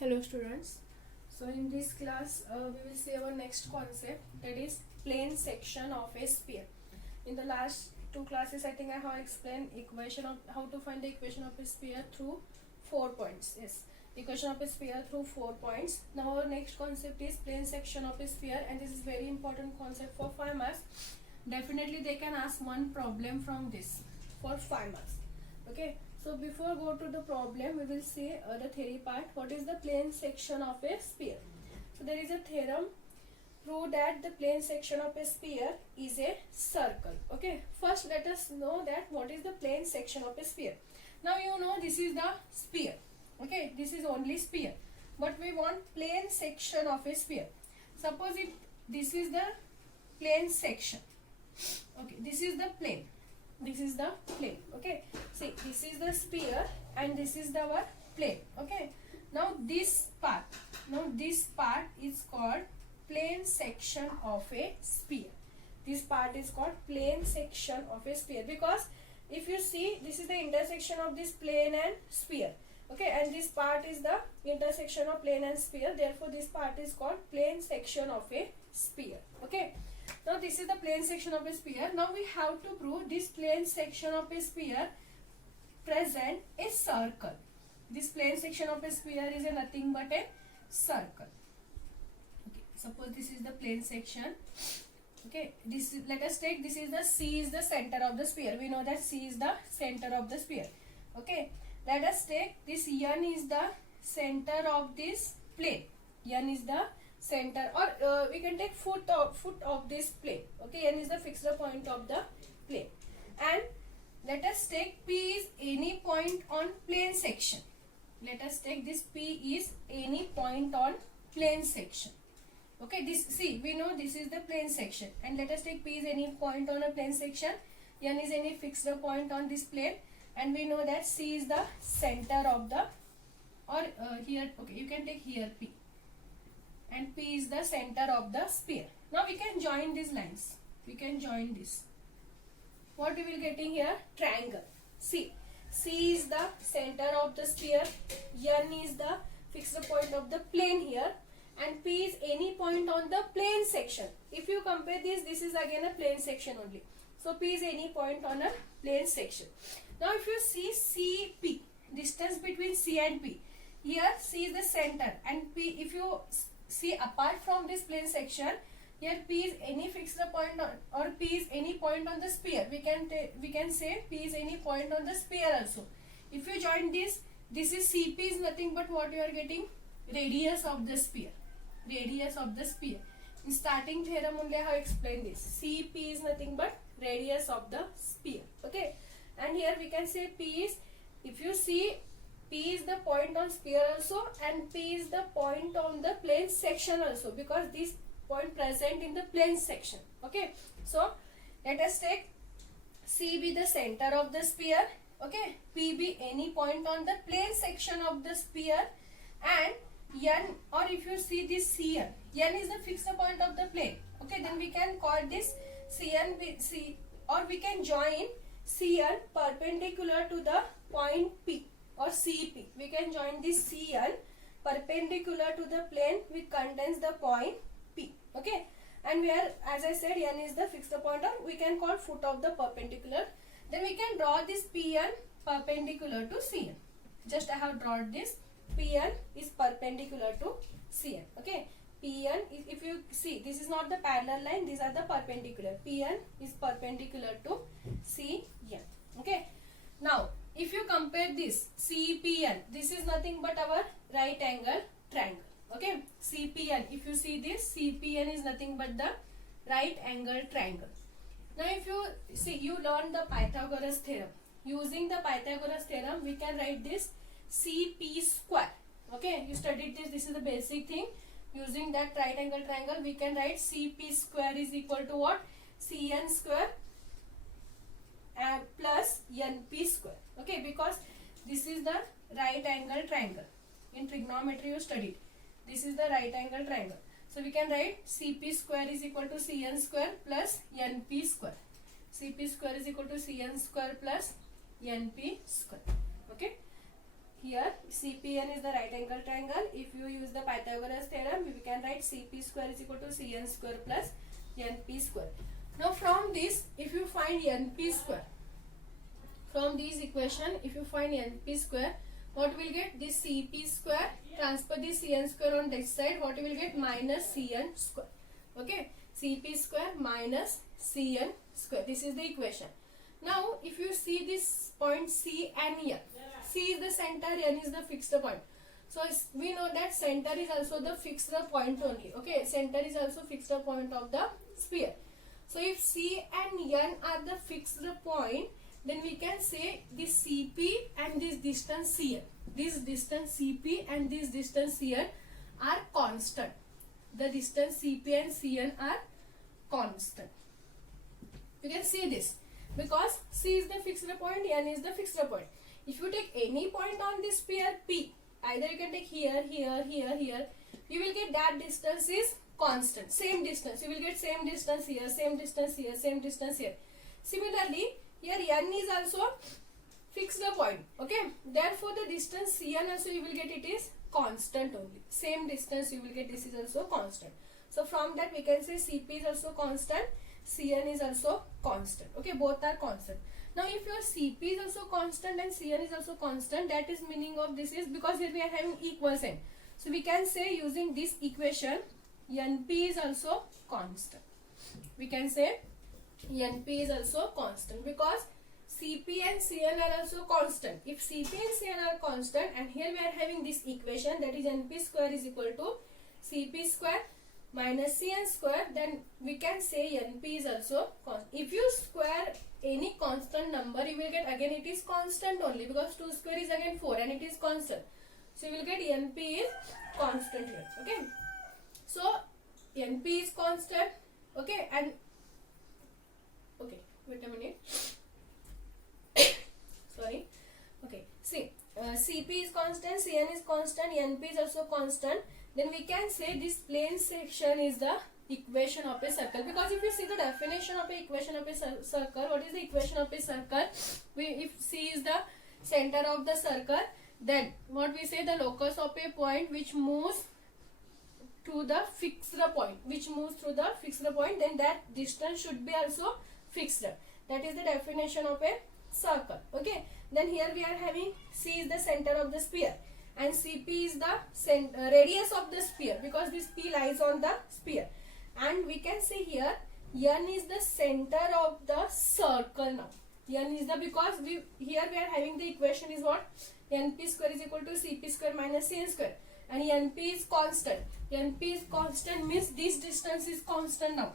Hello students. So in this class we will see our next concept, that is plane section of a sphere. In the last two classes I think I have explained equation of how to find the equation of a sphere through 4 points. Yes, equation of a sphere through 4 points. Now our next concept is plane section of a sphere, and this is very important concept for 5 marks. Definitely they can ask one problem from this for 5 marks. Okay, so before go to the problem, we will see the theory part. What is the plane section of a sphere? So there is a theorem, prove that the plane section of a sphere is a circle. Okay, first let us know that what is the plane section of a sphere. Now you know this is the sphere. Okay, this is only sphere, but we want plane section of a sphere. Suppose if this is the plane section. Okay, this is the plane. This is the plane. Okay, see, this is the sphere and this is the our plane. Okay, now this part is called plane section of a sphere. This part is called plane section of a sphere, because if you see, this is the intersection of this plane and sphere. Okay, and this part is the intersection of plane and sphere, therefore this part is called plane section of a sphere. Okay, now this is the plane section of a sphere. Now we have to prove this plane section of a sphere present a circle. This plane section of a sphere is a nothing but a circle. Okay, suppose this is the plane section. Okay, this is, let us take, this is the C is the center of the sphere. We know that C is the center of the sphere. Okay, let us take this N is the center of this plane. N is the center, or we can take foot of this plane. Okay, N is the fixed point of the plane, and let us take P is any point on plane section. Let us take this P is any point on plane section. Okay, this, see, we know this is the plane section, and let us take P is any point on a plane section, N is any fixed point on this plane, and we know that C is the center of the, or here, okay, you can take here P, and P is the center of the sphere. Now we can join these lines. We can join this. What we will getting here? Triangle. See, C is the center of the sphere, N is the fixed point of the plane here, and P is any point on the plane section. If you compare this, this is again a plane section only. So P is any point on a plane section. Now if you see CP, distance between C and P, here C is the center, and P, if you see apart from this plane section, here P is any fixed point on, or P is any point on the sphere. We can say P is any point on the sphere also. If you join this is CP is nothing but what you are getting? Radius of the sphere. Radius of the sphere. In starting theorem only I have explained this. CP is nothing but radius of the sphere. Okay, and here we can say P is, if you see, P is the point on sphere also, and P is the point on the plane section also, because this point present in the plane section. Okay, so let us take C be the center of the sphere. Okay, P be any point on the plane section of the sphere, and N, or if you see this Cn, N is the fixed point of the plane. Okay, then we can call this Cn with C, or we can join Cn perpendicular to the point P, or CP. We can join this Cn perpendicular to the plane which contains the point P. Okay, and where, as I said, N is the fixed point, or we can call foot of the perpendicular. Then we can draw this Pn perpendicular to Cn. Just I have drawn this. Pn is perpendicular to Cn. Okay, Pn, if you see, this is not the parallel line, these are the perpendicular. Pn is perpendicular to Cn. Okay, now if you compare this CPN, this is nothing but our right angle triangle. Okay, CPN, if you see this, CPN is nothing but the right angle triangle. Now if you see, you learn the Pythagoras theorem. Using the Pythagoras theorem, we can write this CP square. Okay, you studied this is the basic thing. Using that right angle triangle, we can write CP square is equal to what? Cn square plus Np square. Okay, because this is the right angle triangle. In trigonometry you studied. This is the right angle triangle. So we can write Cp square is equal to Cn square plus Np square. Cp square is equal to Cn square plus Np square. Okay. here CPN is the right angle triangle. If you use the Pythagoras theorem, we can write CP square is equal to CN square plus NP square. Now from this, if you find NP square, from this equation, if you find NP square, what will get? This CP square, transfer the CN square on this side, what you will get? Minus CN square. Okay, CP square minus CN square. This is the equation. Now if you see this point C and N, C is the center, N is the fixed point. So we know that center is also the fixed point only. Okay, center is also fixed point of the sphere. So if C and N are the fixed point, then we can say this CP and this distance CN. This distance CP and this distance CN are constant. The distance CP and CN are constant. You can see this because C is the fixed point, N is the fixed point. If you take any point on this sphere P, either you can take here, here, here, here, you will get that distance is constant. Same distance. You will get same distance here, same distance here, same distance here. Similarly, here N is also fixed point. Okay. Therefore, the distance Cn also you will get it is constant only. Same distance you will get, this is also constant. So from that we can say Cp is also constant, Cn is also constant. Okay, both are constant. Now if your Cp is also constant and Cn is also constant, that is meaning of this is because here we are having equal sign. So we can say using this equation, Np is also constant. We can say Np is also constant because Cp and Cn are also constant. If Cp and Cn are constant and here we are having this equation, that is Np square is equal to Cp square minus Cn square, then we can say Np is also constant. If you square any constant number, you will get again it is constant only because 2 square is again 4 and it is constant. So you will get Np is constant here. Okay. So Np is constant. Okay, and okay, wait a minute. Sorry. Okay, see, Cp is constant, Cn is constant, Np is also constant. Then we can say this plane section is the equation of a circle, because if you see the definition of a equation of a circle, what is the equation of a circle? If C is the center of the circle, then what we say, the locus of a point which moves to the fixed point, then that distance should be also fixed. That is the definition of a circle. Okay, then here we are having C is the center of the sphere and Cp is the radius of the sphere because this P lies on the sphere, and we can say here N is the center of the circle. Now N is the, because here we are having the equation is what, Np square is equal to Cp square minus Cn square, and Np is constant. Np is constant means this distance is constant. Now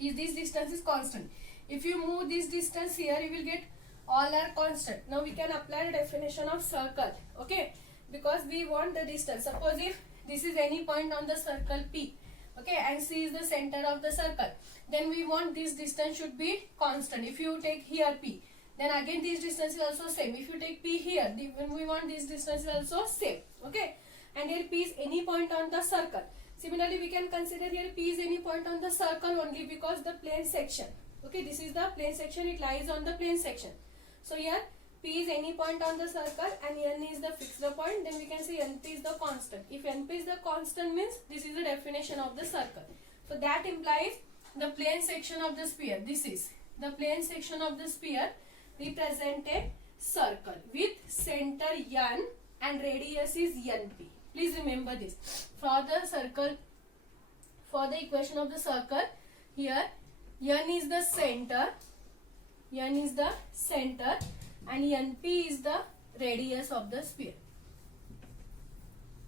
if this distance is constant, if you move this distance here, you will get all are constant. Now we can apply the definition of circle. Okay, because we want the distance. Suppose if this is any point on the circle P, okay, and C is the center of the circle, then we want this distance should be constant. If you take here P, then again this distance is also same. If you take P here, when we want this distance is also same. Okay, and here P is any point on the circle. Similarly, we can consider here P is any point on the circle only because the plane section. Okay, this is the plane section, it lies on the plane section. So here P is any point on the circle and N is the fixed point, then we can say Np is the constant. If Np is the constant means this is the definition of the circle. So that implies the plane section of the sphere. This is the plane section of the sphere represent a circle with center N and radius is Np. Please remember this. For the circle, for the equation of the circle, here N is the center, and Np is the radius of the sphere.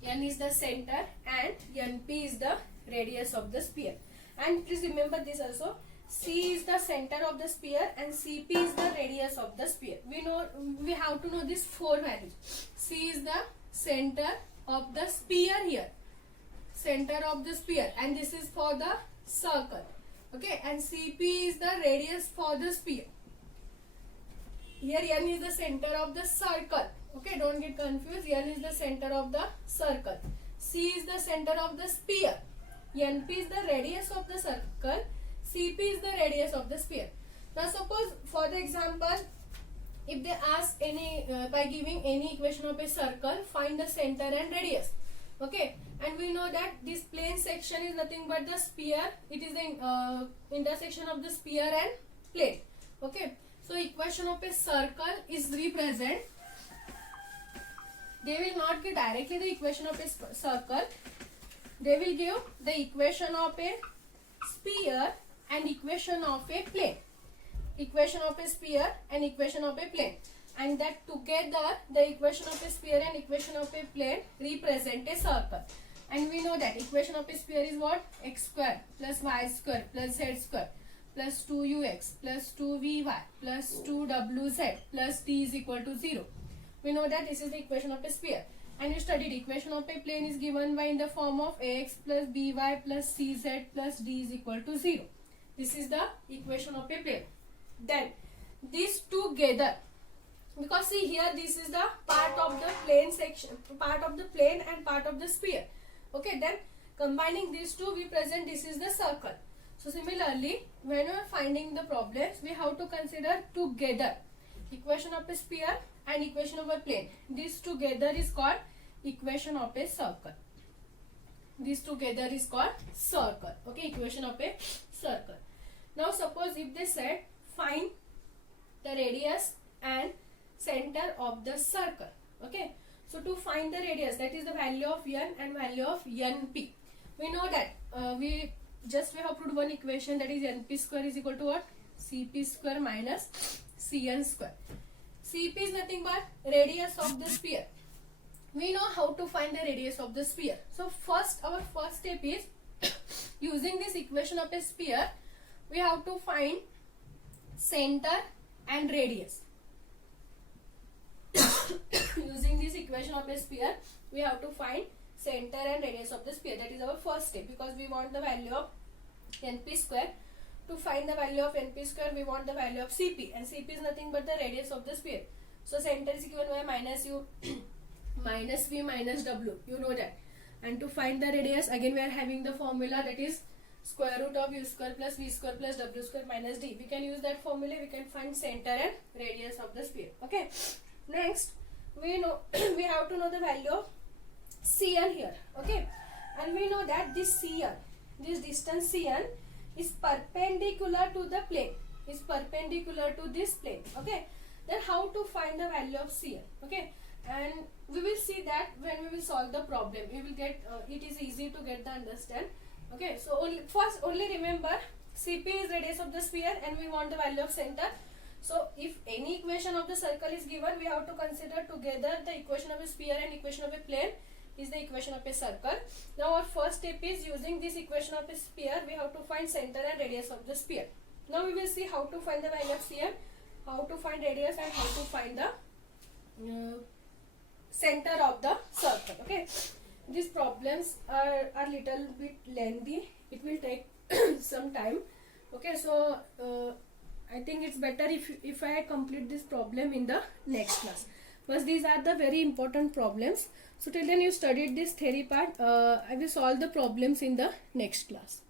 N is the center and Np is the radius of the sphere. And please remember this also, C is the center of the sphere and Cp is the radius of the sphere. We have to know these 4 values. C is the center of the sphere here, center of the sphere, and this is for the circle. Okay, and Cp is the radius for the sphere. Here N is the center of the circle. Okay, don't get confused. N is the center of the circle. C is the center of the sphere. Np is the radius of the circle. Cp is the radius of the sphere. Now suppose for the example, if they ask any by giving any equation of a circle, find the center and radius. Okay, and we know that this plane section is nothing but the sphere. It is the intersection of the sphere and plane. Okay, so equation of a circle is represent. They will not give directly the equation of a circle. They will give the equation of a sphere and equation of a plane. Equation of a sphere and equation of a plane, and that together the equation of a sphere and equation of a plane represent a circle. And we know that equation of a sphere is what? X square plus y square plus z square plus 2ux plus 2vy plus 2wz plus d is equal to 0. We know that this is the equation of a sphere. And you studied equation of a plane is given by in the form of ax plus by plus cz plus d is equal to 0. This is the equation of a plane. Then these together, because see here this is the part of the plane section, part of the plane and part of the sphere. Okay, then combining these two we present this is the circle. So similarly, when we are finding the problems, we have to consider together equation of a sphere and equation of a plane. This together is called equation of a circle. This together is called circle. Okay, equation of a circle. Now suppose if they said find the radius and center of the circle. Okay, so to find the radius, that is the value of n and value of np. We know that we have proved one equation, that is np square is equal to what? Cp square minus cn square. Cp is nothing but radius of the sphere. We know how to find the radius of the sphere. So our first step is using this equation of a sphere, we have to find center and radius. Using this equation of a sphere, we have to find center and radius of the sphere. That is our first step, because we want the value of np square. To find the value of np square, we want the value of cp, and cp is nothing but the radius of the sphere. So center is given by minus u minus v minus w. You know that. And to find the radius, again we are having the formula, that is square root of u square plus v square plus w square minus d. We can use that formula. We can find center and radius of the sphere. Okay. Next, we know we have to know the value of cn here. Okay, and we know that this cn, this distance cn, is perpendicular to the plane. Is perpendicular to this plane. Okay. Then how to find the value of cn? Okay, and we will see that when we will solve the problem. We will get it is easy to get the understand. Okay, so only remember cp is radius of the sphere and we want the value of center. So if any equation of the circle is given, we have to consider together the equation of a sphere and equation of a plane is the equation of a circle. Now our first step is using this equation of a sphere, we have to find center and radius of the sphere. Now we will see how to find the value of cn, how to find radius, and how to find the center of the circle. Okay, these problems are little bit lengthy. It will take some time. Okay, so I think it's better if I complete this problem in the next class, because these are the very important problems. So till then you studied this theory part. I will solve the problems in the next class.